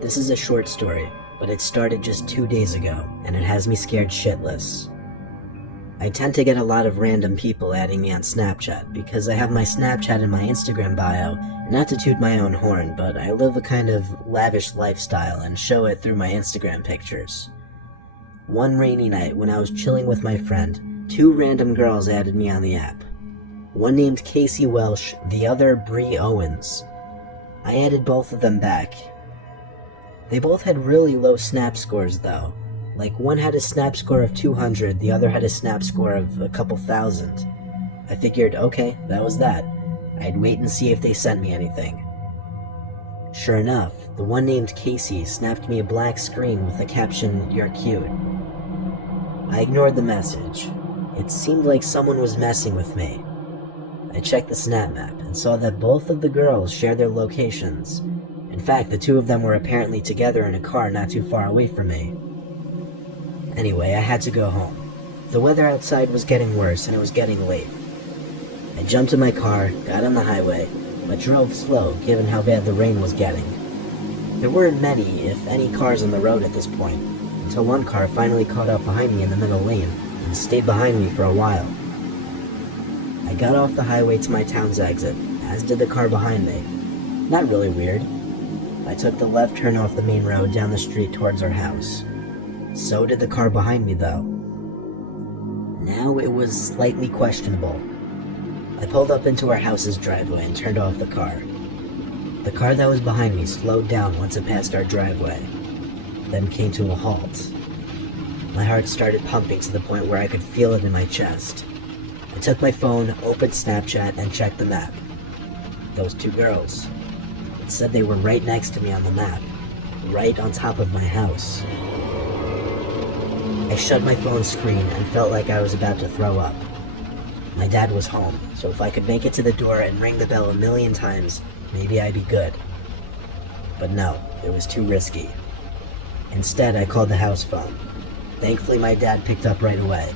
This is a short story, but it started just 2 days ago, and it has me scared shitless. I tend to get a lot of random people adding me on Snapchat because I have my Snapchat in my Instagram bio. Not to toot my own horn, but I live a kind of lavish lifestyle and show it through my Instagram pictures. One rainy night when I was chilling with my friend, 2 random girls added me on the app. One named Casey Welsh, the other Bree Owens. I added both of them back. They both had really low snap scores though. Like one had a snap score of 200, the other had a snap score of a couple thousand. I figured, okay, that was that. I'd wait and see if they sent me anything. Sure enough, the one named Casey snapped me a black screen with the caption, "You're cute." I ignored the message. It seemed like someone was messing with me. I checked the snap map and saw that both of the girls shared their locations. In fact, the 2 of them were apparently together in a car not too far away from me. Anyway, I had to go home. The weather outside was getting worse and it was getting late. I jumped in my car, got on the highway, but drove slow given how bad the rain was getting. There weren't many, if any, cars on the road at this point, until one car finally caught up behind me in the middle lane and stayed behind me for a while. I got off the highway to my town's exit, as did the car behind me. Not really weird. I took the left turn off the main road down the street towards our house. So did the car behind me though. Now it was slightly questionable. I pulled up into our house's driveway and turned off the car. The car that was behind me slowed down once it passed our driveway, then came to a halt. My heart started pumping to the point where I could feel it in my chest. I took my phone, opened Snapchat, and checked the map. Those 2 girls. It said they were right next to me on the map, right on top of my house. I shut my phone screen and felt like I was about to throw up. My dad was home, so if I could make it to the door and ring the bell a million times, maybe I'd be good. But no, it was too risky. Instead, I called the house phone. Thankfully, my dad picked up right away.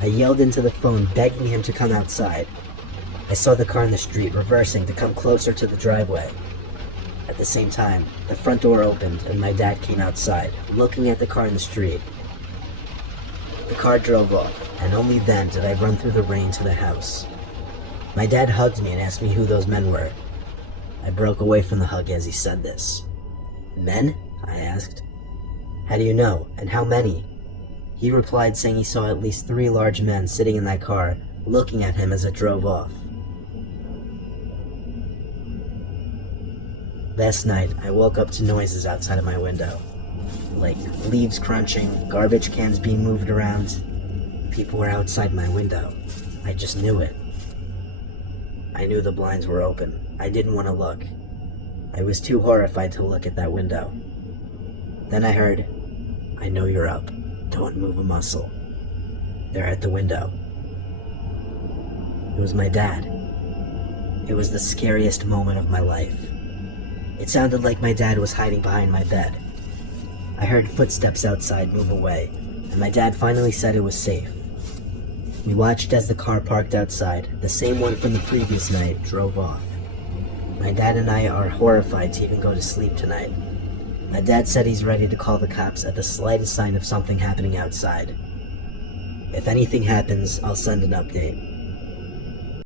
I yelled into the phone, begging him to come outside. I saw the car in the street reversing to come closer to the driveway. At the same time, the front door opened and my dad came outside, looking at the car in the street. The car drove off, and only then did I run through the rain to the house. My dad hugged me and asked me who those men were. I broke away from the hug as he said this. "Men?" I asked. "How do you know, and how many?" He replied saying he saw at least 3 large men sitting in that car, looking at him as it drove off. Last night, I woke up to noises outside of my window. Like leaves crunching, garbage cans being moved around. People were outside my window. I just knew it. I knew the blinds were open. I didn't want to look. I was too horrified to look at that window. Then I heard, "I know you're up. Don't move a muscle." They're at the window. It was my dad. It was the scariest moment of my life. It sounded like my dad was hiding behind my bed. I heard footsteps outside move away, and my dad finally said it was safe. We watched as the car parked outside, the same one from the previous night, drove off. My dad and I are horrified to even go to sleep tonight. My dad said he's ready to call the cops at the slightest sign of something happening outside. If anything happens, I'll send an update.